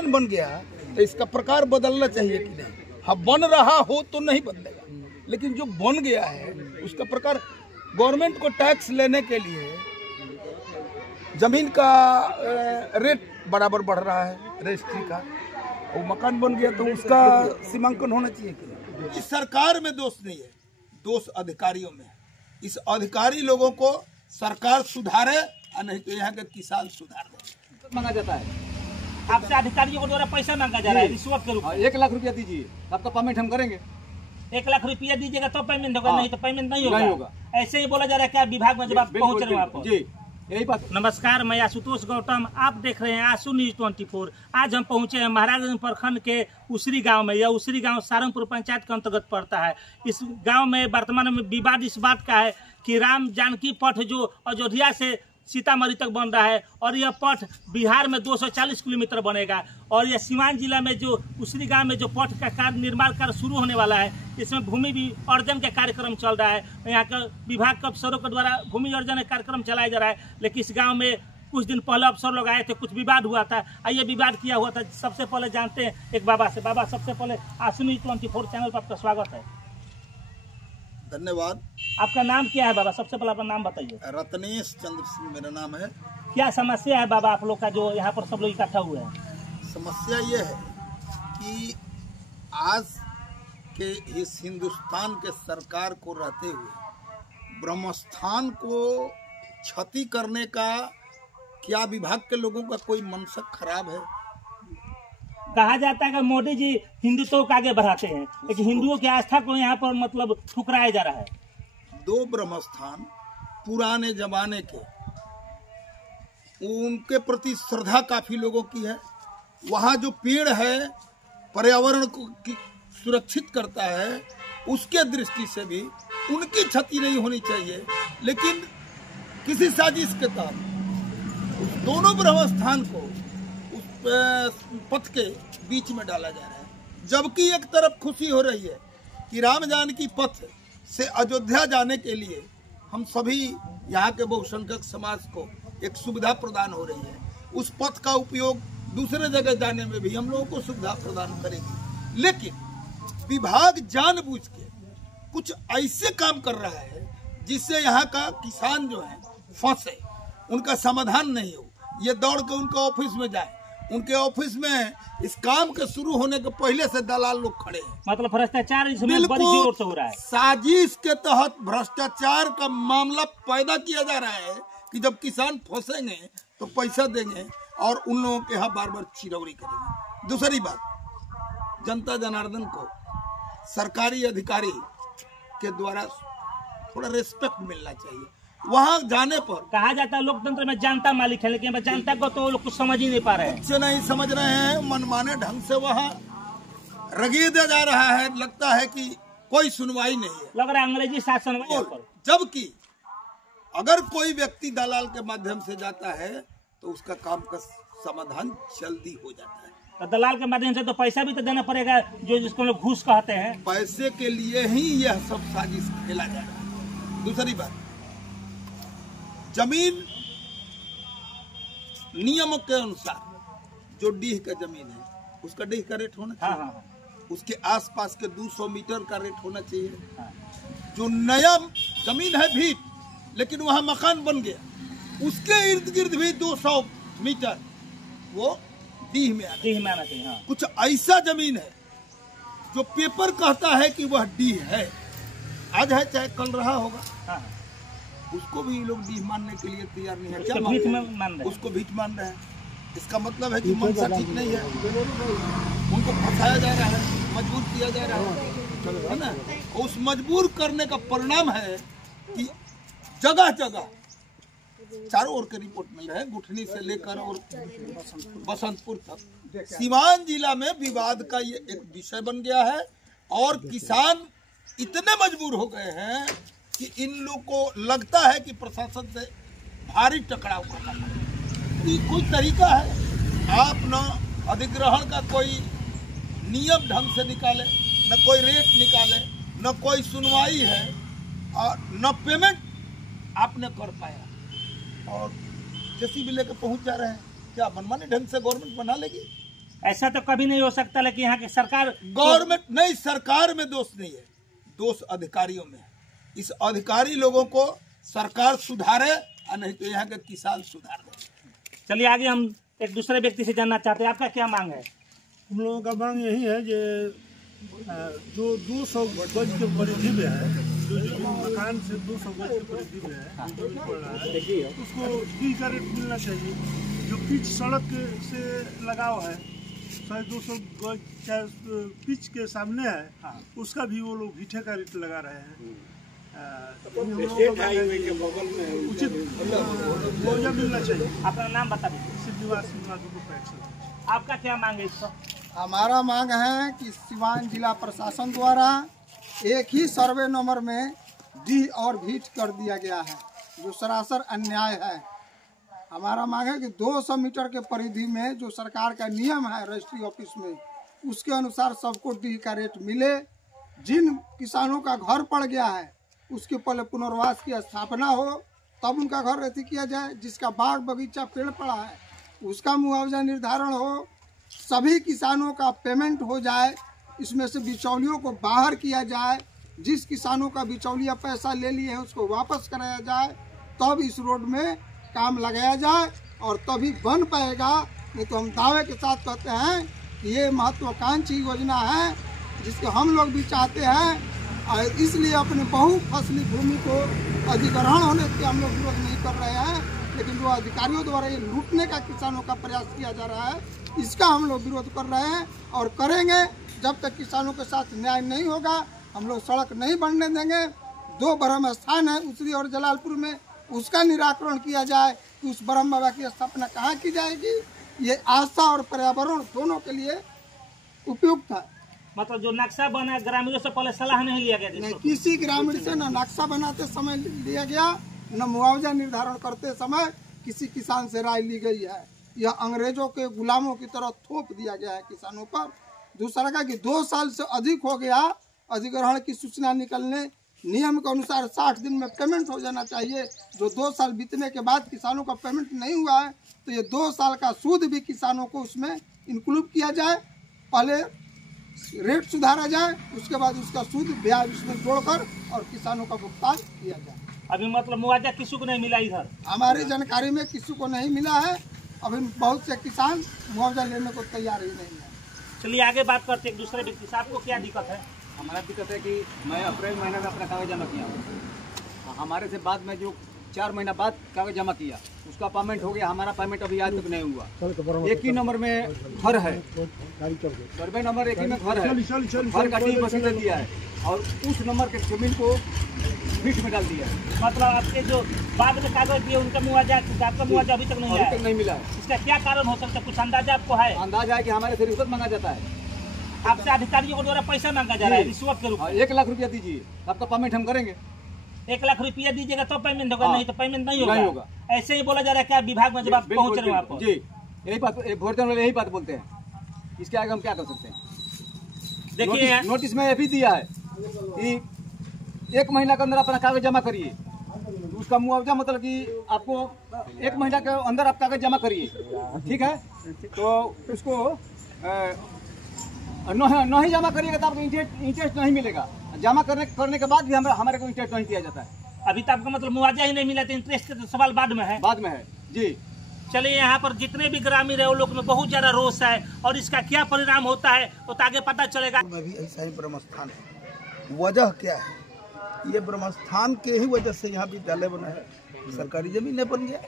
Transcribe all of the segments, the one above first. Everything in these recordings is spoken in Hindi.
मकान बन गया तो इसका प्रकार बदलना चाहिए कि नहीं। हाँ, बन रहा हो तो नहीं बदलेगा, लेकिन जो बन गया है उसका प्रकार, गवर्नमेंट को टैक्स लेने के लिए जमीन का रेट बराबर बढ़ रहा है, रजिस्ट्री का। वो मकान बन गया तो उसका सीमांकन होना चाहिए कि नहीं। इस सरकार में दोष नहीं है, दोष अधिकारियों में है। इस अधिकारी लोगों को सरकार सुधारे और नहीं तो यहाँ के किसान सुधार दे। मांगा जाता है आपसे, अधिकारियों को द्वारा पैसा मांगा जा रहा है रिश्वत के रूप में। 1 लाख रुपया दीजिए, आपका पेमेंट हम करेंगे। 1 लाख रुपया दीजिएगा तो पेमेंट होगा, नहीं तो पेमेंट नहीं होगा। ऐसे ही बोला जा रहा है क्या विभाग में जब आप पहुंच रहे हो आपको? जी, यही बात। नमस्कार, मैं आशुतोष गौतम, आप देख रहे हैं आशु न्यूज 24। आज हम पहुंचे हैं महाराजगंज प्रखंड के उसरी गांव में। यह उसरी गांव सारंगपुर पंचायत के अंतर्गत पड़ता है। इस गांव में वर्तमान में विवाद इस बात का है कि राम जानकी पथ जो अयोध्या से सीतामढ़ी तक बन रहा है और यह पथ बिहार में 240 किलोमीटर बनेगा। और यह सीवान जिला में जो उसरी गांव में जो पथ का कार्य निर्माण कार्य शुरू होने वाला है, इसमें भूमि भी अर्जन का कार्यक्रम चल रहा है। यहाँ का विभाग के अफसरों के द्वारा भूमि अर्जन का कार्यक्रम चलाया जा रहा है। लेकिन इस गाँव में कुछ दिन पहले अफसर लोग आए थे, कुछ विवाद हुआ था। आइए विवाद किया हुआ था, सबसे पहले जानते हैं एक बाबा से। बाबा, सबसे पहले आशु न्यूज 24 चैनल पर आपका स्वागत है। धन्यवाद। आपका नाम क्या है बाबा? सबसे पहले अपना नाम बताइए। रत्नेश चंद्र सिंह मेरा नाम है। क्या समस्या है बाबा आप लोग का जो यहाँ पर सब लोग इकट्ठा हुए हैं? समस्या ये है कि आज के इस हिंदुस्तान के सरकार को रहते हुए ब्रह्मस्थान को क्षति करने का क्या विभाग के लोगों का कोई मनसक खराब है? कहा जाता है कि मोदी जी हिंदुत्व को आगे बढ़ाते हैं, लेकिन हिंदुओं की आस्था को यहाँ पर मतलब ठुकराया जा रहा है। 2 ब्रह्मस्थान पुराने जमाने के, उनके प्रति श्रद्धा काफी लोगों की है। वहाँ जो पेड़ है पर्यावरण को सुरक्षित करता है, उसके दृष्टि से भी उनकी क्षति नहीं होनी चाहिए। लेकिन किसी साजिश के तहत उस दोनों ब्रह्मस्थान को पथ के बीच में डाला जा रहा है। जबकि एक तरफ खुशी हो रही है कि राम जानकी पथ से अयोध्या जाने के लिए हम सभी यहाँ के बहुसंख्यक समाज को एक सुविधा प्रदान हो रही है। उस पथ का उपयोग दूसरे जगह जाने में भी हम लोगों को सुविधा प्रदान करेगी। लेकिन विभाग जानबूझ के कुछ ऐसे काम कर रहा है जिससे यहाँ का किसान जो है फंसे, उनका समाधान नहीं हो। ये दौड़ के उनके ऑफिस में जाए, उनके ऑफिस में इस काम के शुरू होने के पहले से दलाल लोग खड़े हैं। मतलब भ्रष्टाचार इसमें बड़ी जोर से हो रहा है। साजिश के तहत भ्रष्टाचार का मामला पैदा किया जा रहा है कि जब किसान फंसेंगे तो पैसा देंगे और उन लोगों के यहाँ बार बार चिरौरी करेंगे। दूसरी बात, जनता जनार्दन को सरकारी अधिकारी के द्वारा थोड़ा रिस्पेक्ट मिलना चाहिए। वहाँ जाने पर कहा जाता है लोकतंत्र में जनता मालिक है, लेकिन जनता को तो लोग कुछ समझ ही नहीं पा रहे हैं। कुछ नहीं समझ रहे हैं, मनमाने ढंग से वहाँ रगीदा जा रहा है। लगता है कि कोई सुनवाई नहीं है, लग रहा है अंग्रेजी शासन। जबकि अगर कोई व्यक्ति दलाल के माध्यम से जाता है तो उसका काम का समाधान जल्दी हो जाता है। तो दलाल के माध्यम से तो पैसा भी तो देना पड़ेगा, जो जिसको लोग घूस कहते हैं। पैसे के लिए ही यह सब साजिश खेला जा रहा है। दूसरी बात, जमीन नियम के अनुसार जो डीह का जमीन है उसका डीह का रेट होना चाहिए। हाँ। उसके आसपास के 200 मीटर का रेट होना चाहिए। जो नया जमीन है भी, लेकिन वहां मकान बन गया, उसके इर्द गिर्द भी 200 मीटर वो डीह में आना चाहिए। हाँ। कुछ ऐसा जमीन है जो पेपर कहता है कि वह डीह है, आज है चाहे कल रहा होगा। हाँ। उसको भी लोग डीह मानने के लिए तैयार नहीं है। क्या भीख मान रहे हैं? उसको भीख मान रहे हैं। इसका मतलब है कि मनसा ठीक नहीं है, उनको फंसाया जा रहा है, मजबूर किया जा रहा है ना। उस मजबूर करने का परिणाम है कि जगह जगह चारों ओर के रिपोर्ट मिल रहे हैं, गुठनी से लेकर और बसंतपुर तक सीवान जिला में विवाद का ये एक विषय बन गया है। और किसान इतने मजबूर हो गए हैं कि इन लोग को लगता है कि प्रशासन से भारी टकराव करना है। कोई तरीका है? आप न अधिग्रहण का कोई नियम ढंग से निकाले, न कोई रेट निकाले, न कोई सुनवाई है, और न पेमेंट आपने कर पाया, और जेसीबी लेकर पहुंच जा रहे हैं। क्या मनमाने ढंग से गवर्नमेंट बना लेगी? ऐसा तो कभी नहीं हो सकता, लेकिन यहाँ की सरकार गवर्नमेंट नहीं, सरकार में दोष नहीं है, दोष अधिकारियों में है। इस अधिकारी लोगों को सरकार सुधारे और नहीं तो यहाँ के किसान सुधार दे। चलिए आगे हम एक दूसरे व्यक्ति से जानना चाहते हैं, आपका क्या मांग है? हम लोगों का मांग यही है जो 200 गज के परिधि में है, जो मकान से 200 गज के परिधि में है, जो भी पड़ रहा है, उसको डी का रेट मिलना चाहिए। जो पिच सड़क से लगाव है 100-200 गज पिच के सामने है, उसका भी वो लोग ईंटे का रेट लगा रहे हैं। उचित मुआवजा मिलना चाहिए। अपना नाम बता दीजिए। श्रीनिवास। आपका क्या मांग है इस पर? हमारा मांग है कि सिवान जिला प्रशासन द्वारा एक ही सर्वे नंबर में डी और भीट कर दिया गया है, जो सरासर अन्याय है। हमारा मांग है कि 200 मीटर के परिधि में जो सरकार का नियम है रजिस्ट्री ऑफिस में, उसके अनुसार सबको डी का रेट मिले। जिन किसानों का घर पड़ गया है उसके पहले पुनर्वास की स्थापना हो, तब उनका घर अति किया जाए। जिसका बाग बगीचा पेड़ पड़ा है उसका मुआवजा निर्धारण हो, सभी किसानों का पेमेंट हो जाए, इसमें से बिचौलियों को बाहर किया जाए। जिस किसानों का बिचौलिया पैसा ले लिए हैं उसको वापस कराया जाए, तब इस रोड में काम लगाया जाए और तभी बन पाएगा। नहीं तो हम दावे के साथ कहते हैं कि ये महत्वाकांक्षी योजना है जिसको हम लोग भी चाहते हैं, और इसलिए अपने बहु फसली भूमि को अधिग्रहण होने से हम लोग विरोध नहीं कर रहे हैं, लेकिन जो अधिकारियों द्वारा ये लूटने का किसानों का प्रयास किया जा रहा है, इसका हम लोग विरोध कर रहे हैं और करेंगे। जब तक किसानों के साथ न्याय नहीं होगा हम लोग सड़क नहीं बनने देंगे। 2 ब्रह्म स्थान है उसरी और जलालपुर में, उसका निराकरण किया जाए कि उस ब्रह्म बाबा की स्थापना कहाँ की जाएगी। ये आस्था और पर्यावरण दोनों के लिए उपयुक्त है। मतलब जो नक्शा बना ग्रामीणों से पहले सलाह नहीं लिया गया? नहीं, किसी ग्रामीण से न नक्शा बनाते समय लिया गया, न मुआवजा निर्धारण करते समय किसी किसान से राय ली गई है। यह अंग्रेजों के गुलामों की तरह थोप दिया गया है किसानों पर। दूसरा का कि 2 साल से अधिक हो गया अधिग्रहण की सूचना निकलने, नियम के अनुसार 60 दिन में पेमेंट हो जाना चाहिए। जो 2 साल बीतने के बाद किसानों का पेमेंट नहीं हुआ है तो ये 2 साल का सूद भी किसानों को उसमें इंक्लूड किया जाए। पहले रेट सुधारा जाए, उसके बाद उसका सूद ब्याज उसमें जोड़कर और किसानों का भुगतान किया जाए। अभी मतलब मुआवजा किसी को नहीं मिला इधर? हमारी जानकारी में किसी को नहीं मिला है। अभी बहुत से किसान मुआवजा लेने को तैयार ही नहीं है। चलिए आगे बात करते हैं एक दूसरे व्यक्ति से। आपको क्या दिक्कत है? हमारा दिक्कत है कि मैं अप्रैल महीने में अपना कागज जमा किया, हमारे से बाद में जो 4 महीना बाद कागज जमा किया उसका पेमेंट हो गया, हमारा पेमेंट अभी आज तक नहीं हुआ। एक ही नंबर में घर है, सर्वे नंबर एक ही में घर है, घर का टी मशीन दे दिया है और उस नंबर के जमीन को बीच में डाल दिया है। मतलब आपके जो बाद में कागज दिए उनका मुआवजा, आपका मुआवजा अभी तक नहीं आया? अभी तक नहीं मिला है। इसका क्या कारण हो सकता है, कुछ अंदाजा आपको है? अंदाजा है कि हमारे से रिश्वत मांगा जाता है, आपसे अधिकारियों को द्वारा पैसा मांगा जा रहा है रिश्वत के रूप में। 1 लाख रुपया दीजिए, आपका पेमेंट हम करेंगे। 1 लाख रुपया दीजिएगा तो पेमेंट होगा, नहीं तो पेमेंट नहीं नहीं होगा। ऐसे ही बोला जा रहा है क्या विभाग में जब आप पहुंच रहे हो? आप जी यही बात भोरतन वाले यही बात बोलते हैं, इसके आगे हम क्या कर सकते हैं? देखिए नोटिस में ये भी दिया है कि 1 महीना के अंदर अपना कागज जमा करिए, उसका मुआवजा मतलब कि आपको 1 महीना के अंदर आप कागज जमा करिए, ठीक है? तो उसको नहीं जमा करिएगा तो आपको इंटरेस्ट नहीं मिलेगा। जमा करने के बाद भी हमारे को इंटरेस्ट नहीं दिया जाता है। अभी तो आपका मतलब मुआवजा ही नहीं मिला तो इंटरेस्ट का तो सवाल बाद में है? बाद में है जी। चलिए यहाँ पर जितने भी ग्रामीण है वो लोग में बहुत ज्यादा रोष है और इसका क्या परिणाम होता है वो तो आगे पता चलेगा। में भी ऐसा ही ब्रह्म स्थान है। वजह क्या है? ये ब्रह्म स्थान के ही वजह से यहाँ विद्यालय बना है, सरकारी जमीन बन गया।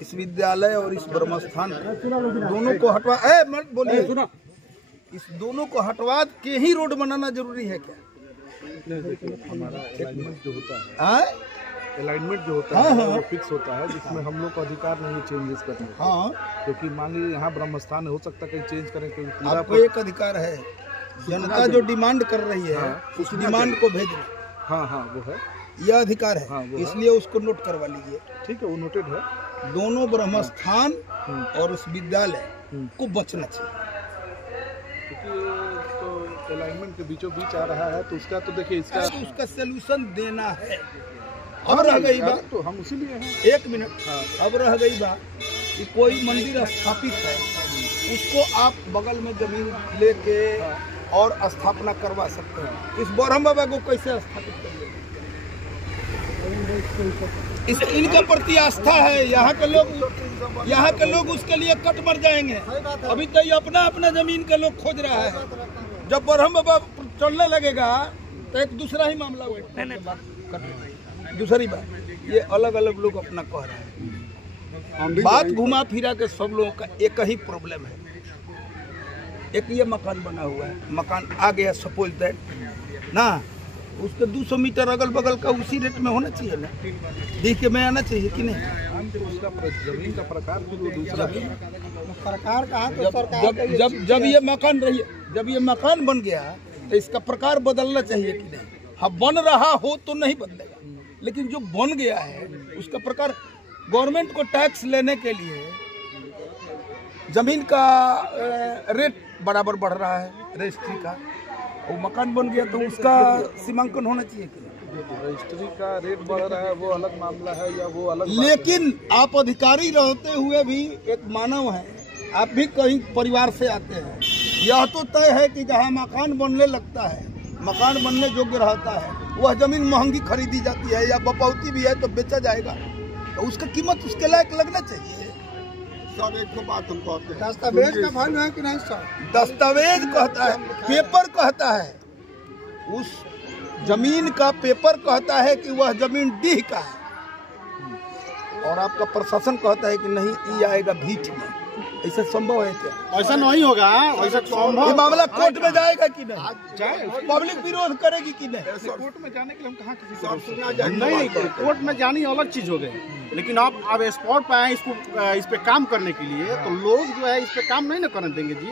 इस विद्यालय और इस ब्रह्म स्थान दोनों को हटवा, मत बोलिए सुनो, इस दोनों को हटवा के ही रोड बनाना जरूरी है क्या? हमारा अलाइनमेंट जो होता है, अलाइनमेंट जो होता है वो फिक्स होता है, जिसमें हम लोग को अधिकार नहीं चेंजेस करने का। क्योंकि मान लीजिए यहाँ ब्रह्म स्थान हो सकता है कहीं चेंज करें, क्योंकि आपको एक अधिकार है, जनता जो डिमांड कर रही है उस डिमांड को भेजना। हाँ वो है, यह अधिकार है, इसलिए उसको नोट करवा लीजिए। ठीक है, वो नोटेड है। दोनों ब्रह्म स्थान और उस विद्यालय को बचना चाहिए, क्योंकि तो अलाइनमेंट के बीचों बीच आ रहा है, तो उसका तो देखिए उसका सलूशन देना है। अब रह गई बात, तो हम उसी लिए हैं। 1 मिनट, अब रह गई बात कि कोई मंदिर स्थापित है उसको आप बगल में जमीन लेके और स्थापना करवा सकते हैं। इस ब्रह्म बाबा को कैसे स्थापित करेंगे? इस इनके प्रति आस्था है। यहाँ के लोग उसके लिए कट मर जाएंगे। अभी तो ये अपना अपना जमीन के लोग खोज रहा है। जब ब्रह्म बाबा चलने लगेगा तो एक दूसरा ही मामला दूसरी बात ये अलग अलग लोग अपना कह रहे हैं। बात घुमा फिरा के सब लोगों का एक ही प्रॉब्लम है। एक ये मकान बना हुआ है, मकान आ गया सपोज दैट ना, उसके 200 मीटर अगल बगल का उसी रेट में होना चाहिए ना, देख के मैं आना चाहिए कि नहीं? तो उसका जमीन का प्रकार फिर वो दूसरा प्रकार कहा तो सरकार जब ये मकान बन गया तो इसका प्रकार बदलना चाहिए कि नहीं? हाँ, बन रहा हो तो नहीं बदलेगा, लेकिन जो बन गया है उसका प्रकार, गवर्नमेंट को टैक्स लेने के लिए जमीन का रेट बराबर बढ़ रहा है, रजिस्ट्री का। वो मकान बन गया तो उसका सीमांकन होना चाहिए कि नहीं? रजिस्ट्री का रेट बढ़ रहा है वो अलग मामला है या वो अलग, लेकिन आप अधिकारी रहते हुए भी एक मानव हैं, आप भी कहीं परिवार से आते हैं। यह तो तय है कि जहाँ मकान बनने लगता है, मकान बनने योग्य रहता है, वह जमीन महंगी खरीदी जाती है या बपौती भी है तो बेचा जाएगा, तो उसका कीमत उसके लायक लगना चाहिए। सर एक बात हम कहते हैं, दस्तावेज का वैल्यू है कि नहीं सर? दस्तावेज कहता है, पेपर कहता है, उस जमीन का पेपर कहता है कि वह जमीन डीह का है, और आपका प्रशासन कहता है कि नहीं ये आएगा भीठ में। ऐसा संभव है क्या? ऐसा नहीं होगा, ऐसा संभव। ये मामला कोर्ट में जाएगा कि नहीं? पब्लिक विरोध करेगी कि नहीं? कोर्ट में जाने के लिए हम कहाँ किसी से नहीं, कोर्ट में जानी अलग चीज हो गई, लेकिन आप स्पॉट पे आए इस पे काम करने के लिए, तो लोग जो है इस पे काम नहीं ना करने देंगे जी,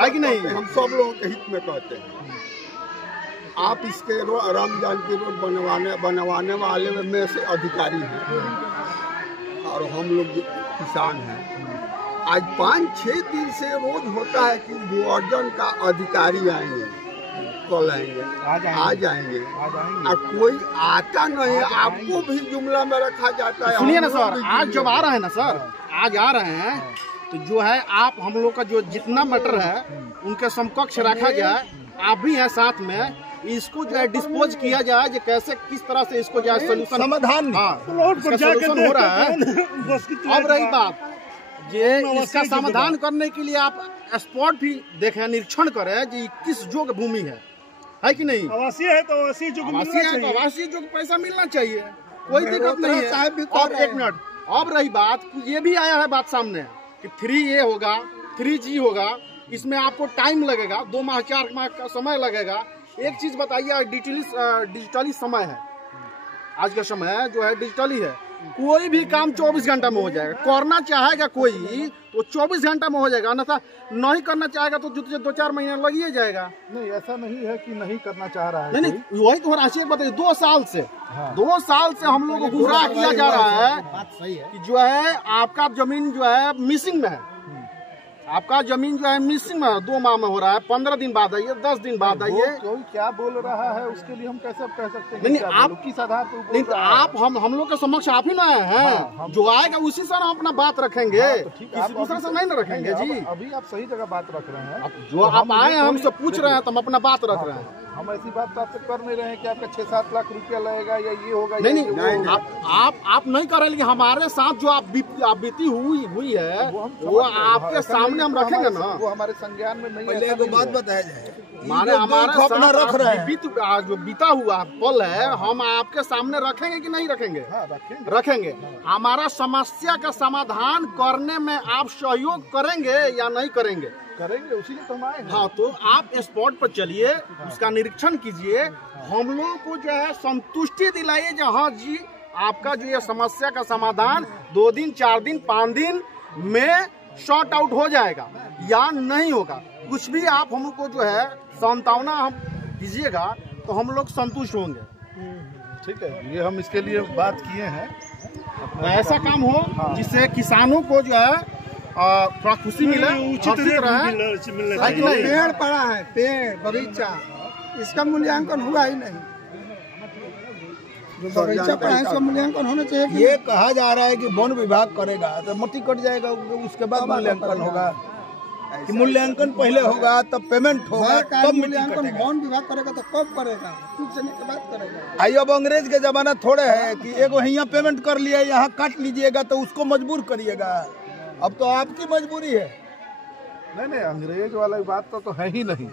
है कि नहीं? हम सब लोगों के हित में कहते हैं, आप इसके राम जानकी रोड बनवाने वाले में से अधिकारी हैं और हम लोग किसान हैं। आज 5-6 दिन से रोज होता है कि भूअर्जन का अधिकारी आएंगे, कल आएंगे, आ जाएंगे और कोई आता नहीं है। आपको भी जुमला में रखा जाता है। सुनिए ना सर, आज जब आ रहे हैं ना सर, आज आ रहे हैं तो जो है आप हम लोग का जो जितना मैटर है उनके समकक्ष रखा गया है, आप भी हैं साथ में, इसको जो है डिस्पोज किया जाए, जो कैसे किस तरह से इसको जो है सोल्यूशन समाधान सोल्यूशन हो रहा है। अब रही बात ये इसका समाधान करने के लिए आप स्पॉट भी देखें, निरीक्षण करें कि किस जोग भूमि है कि नहीं? आवासीय है तो आवासीय जोग आवासीय जोग पैसा मिलना चाहिए, कोई दिक्कत नहीं है। और एक मिनट, अब रही बात, ये भी आया है बात सामने कि 3A होगा, 3G होगा, इसमें आपको टाइम लगेगा, 2 माह 4 माह का समय लगेगा। एक चीज बताइए, डिजिटली समय है, आज का समय जो है डिजिटली है, कोई भी काम 24 घंटा में हो जाएगा। करना चाहेगा कोई तो 24 घंटा में हो जाएगा, अन्यथा नहीं करना चाहेगा तो 2-4 महीना लग ही जाएगा। नहीं ऐसा नहीं है कि नहीं करना चाह रहा है, नहीं वही तो राशि बताइए, 2 साल से 2 साल से हम लोग को गुमराह किया जा रहा है, बात सही है कि जो है आपका जमीन जो है मिसिंग में है, आपका जमीन जो है मिसिंग में 2 माह में हो रहा है, 15 दिन बाद आइए, 10 दिन बाद आइए। कोई क्या बोल रहा है उसके लिए हम कैसे कह सकते हैं? नहीं आप किस आधार पर? नहीं तो आप हम लोग के समक्ष आप ही ना आए हैं, जो आएगा उसी से हम अपना बात रखेंगे, किसी दूसरे से नहीं ना रखेंगे जी। अभी आप सही जगह बात रख रहे हैं, जो आप आए हैं हमसे पूछ रहे हैं तो हम अपना बात रख रहे हैं। हम ऐसी बात तो आपसे कर नहीं रहे हैं कि आपका 6-7 लाख रुपया लगेगा या ये होगा। नहीं आप नहीं कर रहे, लेकिन हमारे साथ जो आप बीती हुई है वो आपके सामने हम रखेंगे ना, वो हमारे संज्ञान में नहीं। पहले एक बात बताया जाए, माने हमारे अपना रख रहे हैं, जो बीता हुआ पल है हम आपके सामने रखेंगे कि नहीं रखेंगे? रखेंगे। हमारा समस्या का समाधान करने में आप सहयोग करेंगे या नहीं करेंगे? करेंगे, उसीलिए तो हम आए हैं। हाँ, तो आप स्पॉट पर चलिए, उसका निरीक्षण कीजिए, हम लोग को जो है संतुष्टि दिलाइए कि हाँ जी आपका जो ये समस्या का समाधान 2 दिन 4 दिन 5 दिन में शॉर्ट आउट हो जाएगा या नहीं होगा। कुछ भी आप हमको जो है सांत्वना हम दीजिएगा तो हम लोग संतुष्ट होंगे। ठीक है, ये हम इसके लिए बात किए हैं, ऐसा काम हो जिससे किसानों को जो है थोड़ा खुशी मिले, उचित रेट है कि नहीं? पेड़ पड़ा है, पेड़ बगीचा, इसका मूल्यांकन हुआ ही नहीं। जो बगीचा पड़ा है इसका मूल्यांकन होना चाहिए। ये कहा जा रहा है कि वन विभाग करेगा तो मट्टी कट जाएगा, उसके बाद मूल्यांकन होगा। कि मूल्यांकन पहले होगा तब पेमेंट होगा तब मूल्यांकन भवन विभाग करेगा तो कब करेगा? कुछ देने के बाद करेगा। आई अब अंग्रेज के जमाना थोड़े है कि एगो यहाँ पेमेंट कर लिया यहाँ काट लीजिएगा तो उसको मजबूर करिएगा। अब तो आपकी मजबूरी है। नहीं अंग्रेज वाला बात तो है ही नहीं।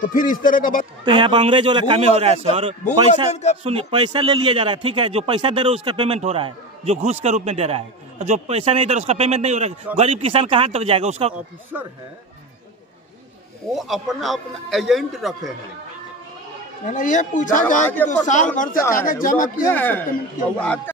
तो फिर इस तरह का बात तो यहाँ पर अंग्रेज वाला काम हो रहा है सर। पैसा सुनिए, पैसा ले लिया जा रहा है, ठीक है। जो पैसा दे रहा है उसका पेमेंट हो रहा है, जो घूस के रूप में दे रहा है। और जो पैसा नहीं दे रहा उसका पेमेंट नहीं हो रहा है। गरीब किसान कहाँ तक जाएगा? उसका ऑफिसर है वो अपना एजेंट रखे हैं। ये पूछा जाए कि तो साल भर से कागज जमा किया है।